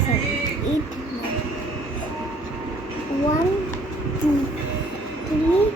7, 8, 9. 1, 2, 3.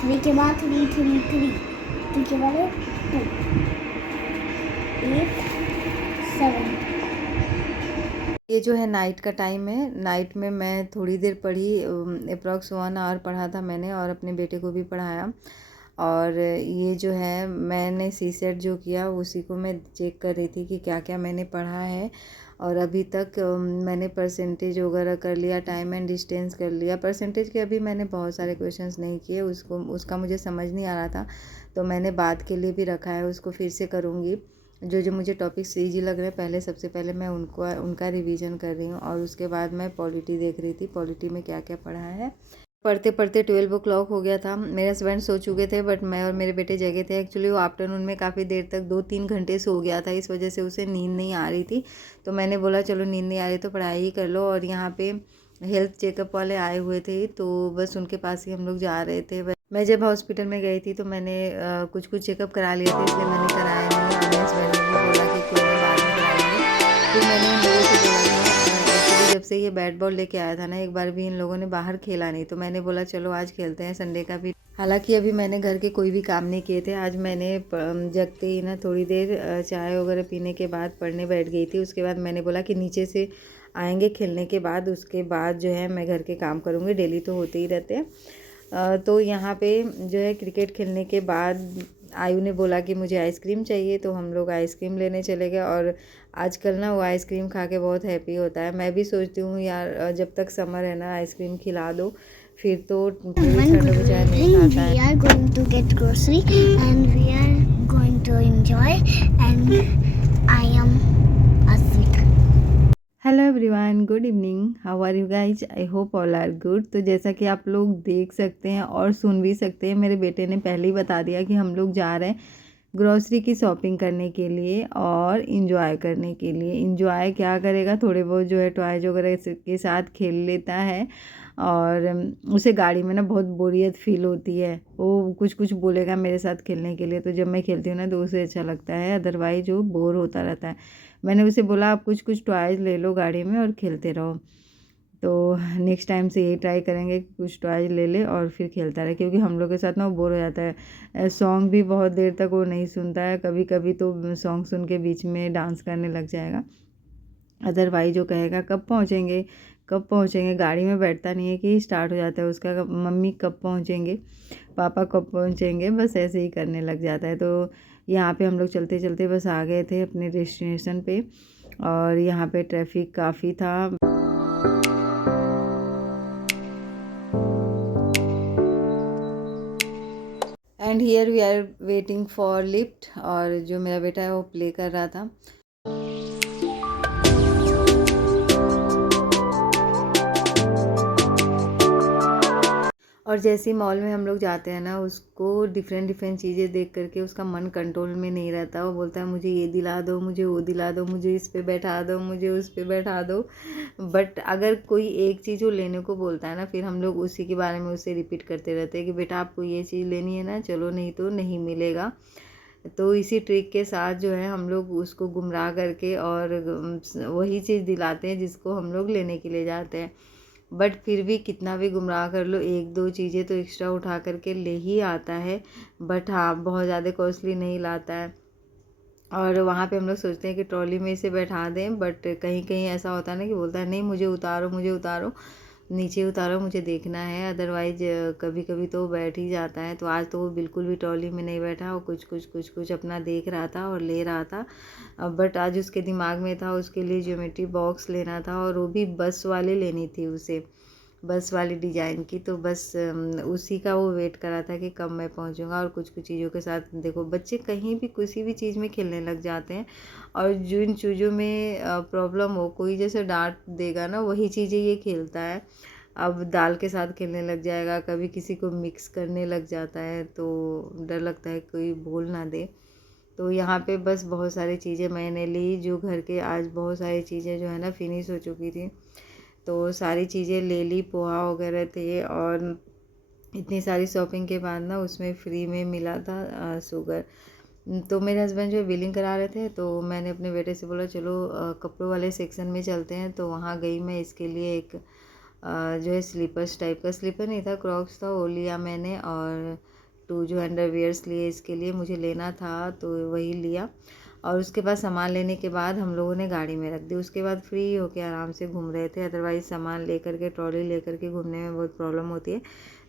3 के बाद 3, 3, 3. 3 के बाद 2. 8, 7. ये जो है नाइट का टाइम है। नाइट में मैं थोड़ी देर पढ़ी, अप्रॉक्स 1 आवर पढ़ा था मैंने, और अपने बेटे को भी पढ़ाया। और ये जो है मैंने सी सेट जो किया उसी को मैं चेक कर रही थी कि क्या क्या मैंने पढ़ा है। और अभी तक मैंने परसेंटेज वगैरह कर लिया, टाइम एंड डिस्टेंस कर लिया। परसेंटेज के अभी मैंने बहुत सारे क्वेश्चंस नहीं किए, उसका मुझे समझ नहीं आ रहा था, तो मैंने बाद के लिए भी रखा है, उसको फिर से करूँगी। जो जो मुझे टॉपिक्स ईजी लग रहे हैं पहले, सबसे पहले मैं उनका रिवीजन कर रही हूँ। और उसके बाद मैं पॉलिटी देख रही थी, पॉलिटी में क्या क्या पढ़ा है। पढ़ते पढ़ते 12 o'clock हो गया था। मेरे हस्बैंड सो चुके थे, बट मैं और मेरे बेटे जगे थे। एक्चुअली वो आफ्टरनून में काफ़ी देर तक 2-3 घंटे सो गया था, इस वजह से उसे नींद नहीं आ रही थी। तो मैंने बोला चलो नींद नहीं आ रही तो पढ़ाई ही कर लो। और यहाँ पे हेल्थ चेकअप वाले आए हुए थे, तो बस उनके पास ही हम लोग जा रहे थे। मैं जब हॉस्पिटल में गई थी तो मैंने कुछ कुछ चेकअप करा लिए थे, इसलिए मैंने कराया नहीं। और मेरे हस्बैंड ने भी बोला कि कोई नहीं, बाद में करा लेंगे। फिर मैंने इन लोगों से बोला कि एक्चुअली जब से ये बैट बॉल लेके आया था ना, एक बार भी इन लोगों ने बाहर खेला नहीं, तो मैंने बोला चलो आज खेलते हैं, संडे का भी। हालांकि अभी मैंने घर के कोई भी काम नहीं किए थे। आज मैंने जगते ही ना थोड़ी देर चाय वगैरह पीने के बाद पढ़ने बैठ गई थी। उसके बाद मैंने बोला कि नीचे से आएंगे खेलने के बाद, उसके बाद जो है मैं घर के काम करूँगी, डेली तो होते ही रहते हैं। तो यहाँ पे जो है क्रिकेट खेलने के बाद आयु ने बोला कि मुझे आइसक्रीम चाहिए, तो हम लोग आइसक्रीम लेने चले गए। और आजकल ना वो आइसक्रीम खा के बहुत हैप्पी होता है। मैं भी सोचती हूँ यार, जब तक समर है ना आइसक्रीम खिला दो, फिर तो पूरी ठंड बेचारा नहीं खाता है। We are going to get grocery and we are going to enjoy, and I am asleep. Hello everyone, good evening, how are you guys? I hope all are good. तो जैसा कि आप लोग देख सकते हैं और सुन भी सकते हैं, मेरे बेटे ने पहले ही बता दिया कि हम लोग जा रहे हैं ग्रॉसरी की शॉपिंग करने के लिए और इन्जॉय करने के लिए। इन्जॉय क्या करेगा, थोड़े बहुत जो है टॉयज वगैरह के साथ खेल लेता है। और उसे गाड़ी में ना बहुत बोरियत फील होती है, वो कुछ कुछ बोलेगा मेरे साथ खेलने के लिए, तो जब मैं खेलती हूँ ना तो उसे अच्छा लगता है, अदरवाइज वो बोर होता रहता है। मैंने उसे बोला आप कुछ कुछ टॉयज़ ले लो गाड़ी में और खेलते रहो। तो नेक्स्ट टाइम से यही ट्राई करेंगे कि कुछ टॉयज़ ले ले और फिर खेलता रहे, क्योंकि हम लोग के साथ ना वो बोर हो जाता है। सॉन्ग भी बहुत देर तक वो नहीं सुनता है, कभी कभी तो सॉन्ग सुन के बीच में डांस करने लग जाएगा। अदरवाइज वो कहेगा कब पहुँचेंगे, कब पहुँचेंगे। गाड़ी में बैठता नहीं है कि स्टार्ट हो जाता है उसका, मम्मी कब पहुँचेंगे, पापा कब पहुँचेंगे, बस ऐसे ही करने लग जाता है। तो यहाँ पे हम लोग चलते चलते बस आ गए थे अपने डेस्टिनेशन पे। और यहाँ पे ट्रैफिक काफ़ी था। And here we are waiting for lift, और जो मेरा बेटा है वो प्ले कर रहा था। और जैसे ही मॉल में हम लोग जाते हैं ना, उसको डिफरेंट डिफरेंट चीज़ें देख करके उसका मन कंट्रोल में नहीं रहता। वो बोलता है मुझे ये दिला दो, मुझे वो दिला दो, मुझे इस पे बैठा दो, मुझे उस पे बैठा दो। बट अगर कोई एक चीज़ वो लेने को बोलता है ना, फिर हम लोग उसी के बारे में उससे रिपीट करते रहते हैं कि बेटा आपको ये चीज़ लेनी है ना, चलो नहीं तो नहीं मिलेगा। तो इसी ट्रिक के साथ जो है हम लोग उसको गुमराह करके और वही चीज़ दिलाते हैं जिसको हम लोग लेने के लिए जाते हैं। बट फिर भी कितना भी गुमराह कर लो, एक दो चीज़ें तो एक्स्ट्रा उठा करके ले ही आता है। बट हाँ, बहुत ज़्यादा कॉस्टली नहीं लाता है। और वहाँ पे हम लोग सोचते हैं कि ट्रॉली में इसे बैठा दें, बट कहीं कहीं ऐसा होता है ना कि बोलता है नहीं मुझे उतारो, मुझे उतारो, नीचे उतारो, मुझे देखना है। अदरवाइज कभी कभी तो बैठ ही जाता है। तो आज तो वो बिल्कुल भी ट्रॉली में नहीं बैठा, वो कुछ अपना देख रहा था और ले रहा था। बट आज उसके दिमाग में था उसके लिए ज्योमेट्री बॉक्स लेना था, और वो भी बस वाले लेनी थी उसे, बस वाली डिज़ाइन की। तो बस उसी का वो वेट कर रहा था कि कब मैं पहुंचूंगा। और कुछ कुछ चीज़ों के साथ देखो, बच्चे कहीं भी किसी भी चीज़ में खेलने लग जाते हैं, और जिन चीज़ों में प्रॉब्लम हो, कोई जैसे डांट देगा ना, वही चीज़ें ये खेलता है। अब दाल के साथ खेलने लग जाएगा, कभी किसी को मिक्स करने लग जाता है, तो डर लगता है कोई बोल ना दे। तो यहाँ पे बस बहुत सारी चीज़ें मैंने ली, जो घर के आज बहुत सारी चीज़ें जो है ना फिनिश हो चुकी थी, तो सारी चीज़ें ले ली। पोहा वगैरह थे, और इतनी सारी शॉपिंग के बाद ना उसमें फ्री में मिला था शुगर। तो मेरे हस्बैंड जो है बिलिंग करा रहे थे, तो मैंने अपने बेटे से बोला चलो कपड़ों वाले सेक्शन में चलते हैं। तो वहाँ गई मैं, इसके लिए एक जो है स्लीपर्स टाइप का, स्लीपर नहीं था, क्रॉक्स था, वो लिया मैंने। और 2 जो अंडरवियर्स लिए, इसके लिए मुझे लेना था तो वही लिया। और उसके बाद सामान लेने के बाद हम लोगों ने गाड़ी में रख दी। उसके बाद फ्री होके आराम से घूम रहे थे। अदरवाइज़ सामान लेकर के, ट्रॉली लेकर के घूमने में बहुत प्रॉब्लम होती है।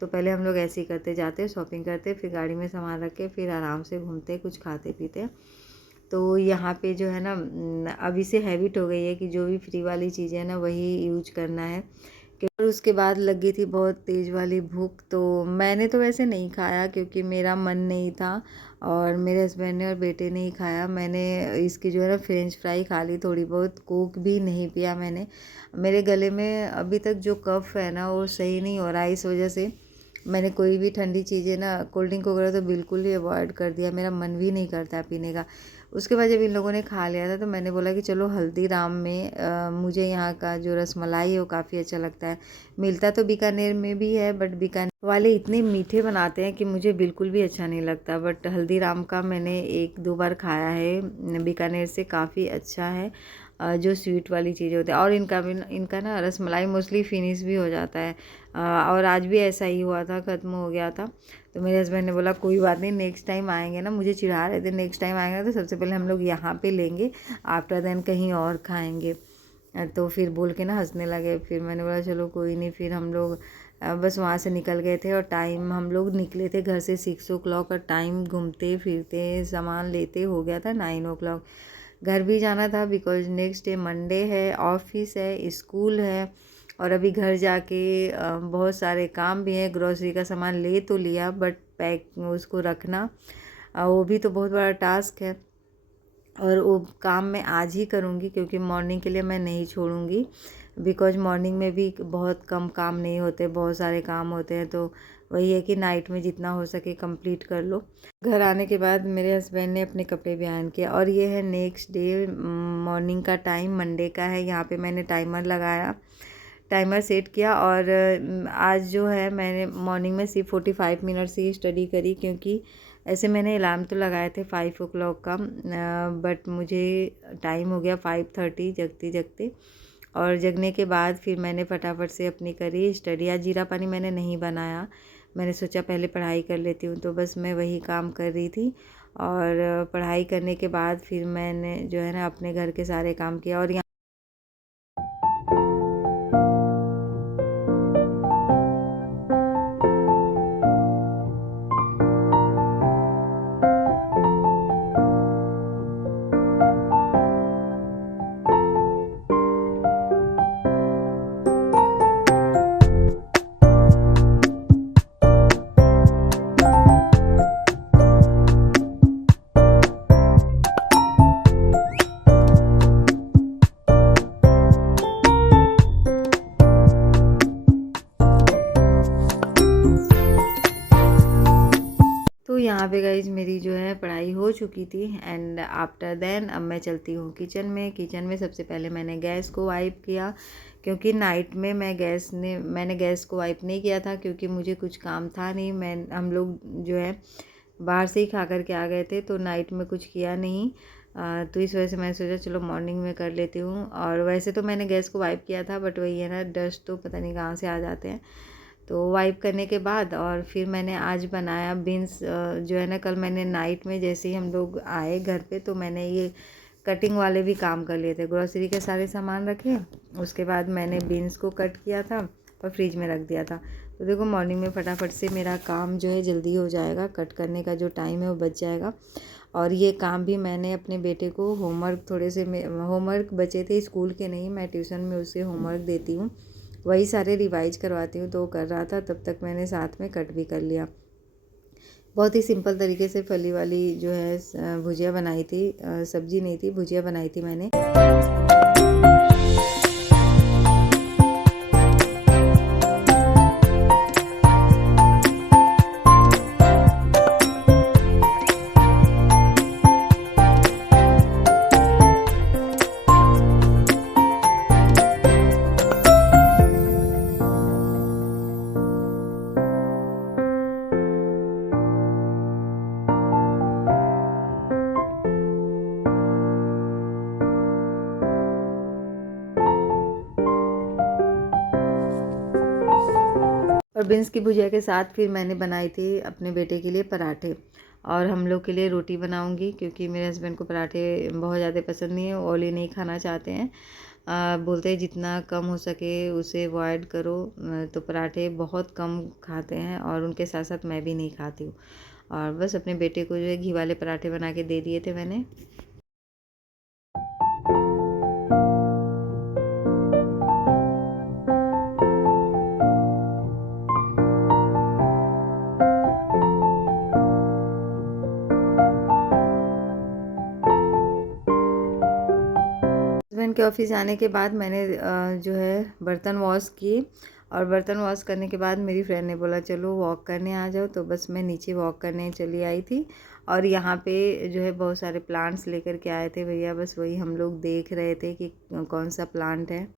तो पहले हम लोग ऐसे ही करते, जाते शॉपिंग करते, फिर गाड़ी में सामान रख के फिर आराम से घूमते, कुछ खाते पीते। तो यहाँ पे जो है ना अभी से हैबिट हो गई है कि जो भी फ्री वाली चीज़ें हैं ना वही यूज करना है। और उसके बाद लगी थी बहुत तेज़ वाली भूख, तो मैंने तो वैसे नहीं खाया क्योंकि मेरा मन नहीं था, और मेरे हस्बैंड ने और बेटे ने ही खाया। मैंने इसकी जो है ना फ्रेंच फ्राई खा ली थोड़ी बहुत, कोक भी नहीं पिया मैंने। मेरे गले में अभी तक जो कफ़ है ना वो सही नहीं हो रहा है, इस वजह से मैंने कोई भी ठंडी चीज़ें ना, कोल्ड ड्रिंक वगैरह तो बिल्कुल ही अवॉइड कर दिया। मेरा मन भी नहीं करता पीने का। उसके बाद जब इन लोगों ने खा लिया था तो मैंने बोला कि चलो हल्दीराम में मुझे यहाँ का जो रसमलाई है वो काफ़ी अच्छा लगता है। मिलता तो बीकानेर में भी है, बट बीकानेर वाले इतने मीठे बनाते हैं कि मुझे बिल्कुल भी अच्छा नहीं लगता। बट हल्दीराम का मैंने 1-2 बार खाया है, बीकानेर से काफ़ी अच्छा है। जो स्वीट वाली चीज़ें होती है, और इनका ना रसमलाई मोस्टली फिनिश भी हो जाता है। और आज भी ऐसा ही हुआ था, ख़त्म हो गया था। तो मेरे हस्बैंड ने बोला कोई बात नहीं, नेक्स्ट टाइम आएंगे ना, मुझे चिढ़ा रहे थे, नेक्स्ट टाइम आएंगे तो सबसे पहले हम लोग यहाँ पे लेंगे, आफ्टर देन कहीं और खाएंगे। तो फिर बोल के ना हंसने लगे। फिर मैंने बोला चलो कोई नहीं। फिर हम लोग बस वहाँ से निकल गए थे, और टाइम हम लोग निकले थे घर से 6 o'clock, और टाइम घूमते फिरते सामान लेते हो गया था 9 o'clock। घर भी जाना था बिकॉज नेक्स्ट डे मंडे है, ऑफिस है, स्कूल है। और अभी घर जाके बहुत सारे काम भी हैं। ग्रोसरी का सामान ले तो लिया, बट पैक उसको रखना वो भी तो बहुत बड़ा टास्क है। और वो काम मैं आज ही करूँगी क्योंकि मॉर्निंग के लिए मैं नहीं छोड़ूंगी, बिकॉज मॉर्निंग में भी बहुत कम काम नहीं होते, बहुत सारे काम होते हैं। तो वही है कि नाइट में जितना हो सके कंप्लीट कर लो। घर आने के बाद मेरे हस्बैंड ने अपने कपड़े भी आयरन किया, और ये है नेक्स्ट डे मॉर्निंग का टाइम, मंडे का है। यहाँ पे मैंने टाइमर लगाया, टाइमर सेट किया। और आज जो है मैंने मॉर्निंग में सिर्फ 45 मिनट्स ही स्टडी करी, क्योंकि ऐसे मैंने अलार्म तो लगाए थे 5 o'clock का, बट मुझे टाइम हो गया 5:30 जगते जगते। और जगने के बाद फिर मैंने फटाफट से अपनी करी स्टडी। आज जीरा पानी मैंने नहीं बनाया, मैंने सोचा पहले पढ़ाई कर लेती हूँ, तो बस मैं वही काम कर रही थी। और पढ़ाई करने के बाद फिर मैंने जो है ना अपने घर के सारे काम किया। और तो यहाँ पे गाइज मेरी जो है पढ़ाई हो चुकी थी। एंड आफ्टर देन अब मैं चलती हूँ किचन में। किचन में सबसे पहले मैंने गैस को वाइप किया, क्योंकि नाइट में मैंने गैस को वाइप नहीं किया था, क्योंकि मुझे कुछ काम था नहीं। हम लोग जो है बाहर से ही खा कर के आ गए थे, तो नाइट में कुछ किया नहीं। तो इस वजह से मैंने सोचा चलो मॉर्निंग में कर लेती हूँ। और वैसे तो मैंने गैस को वाइप किया था, बट वही है ना, डस्ट तो पता नहीं कहाँ से आ जाते हैं। तो वाइप करने के बाद और फिर मैंने आज बनाया बीन्स। जो है ना, कल मैंने नाइट में जैसे ही हम लोग आए घर पे, तो मैंने ये कटिंग वाले भी काम कर लिए थे। ग्रोसरी के सारे सामान रखे, उसके बाद मैंने बीन्स को कट किया था और फ्रिज में रख दिया था। तो देखो मॉर्निंग में फटाफट से मेरा काम जो है जल्दी हो जाएगा, कट करने का जो टाइम है वो बच जाएगा। और ये काम भी मैंने अपने बेटे को होमवर्क बचे थे स्कूल के, नहीं, मैं ट्यूशन में उसे होमवर्क देती हूँ, वही सारे रिवाइज करवाती हूँ। तो वो कर रहा था, तब तक मैंने साथ में कट भी कर लिया। बहुत ही सिंपल तरीके से फली वाली जो है भुजिया बनाई थी, सब्जी नहीं थी, भुजिया बनाई थी मैंने। और बीन्स की भुजिया के साथ फिर मैंने बनाई थी अपने बेटे के लिए पराठे, और हम लोग के लिए रोटी बनाऊंगी क्योंकि मेरे हस्बैंड को पराठे बहुत ज़्यादा पसंद नहीं है, ऑयली नहीं खाना चाहते हैं। बोलते हैं जितना कम हो सके उसे अवॉइड करो। तो पराठे बहुत कम खाते हैं और उनके साथ साथ मैं भी नहीं खाती हूँ। और बस अपने बेटे को जो है घी वाले पराठे बना के दे दिए थे मैंने। हस्बैंड के ऑफिस आने के बाद मैंने जो है बर्तन वॉश किए, और बर्तन वॉश करने के बाद मेरी फ्रेंड ने बोला चलो वॉक करने आ जाओ, तो बस मैं नीचे वॉक करने चली आई थी। और यहाँ पे जो है बहुत सारे प्लांट्स लेकर के आए थे भैया, बस वही हम लोग देख रहे थे कि कौन सा प्लांट है।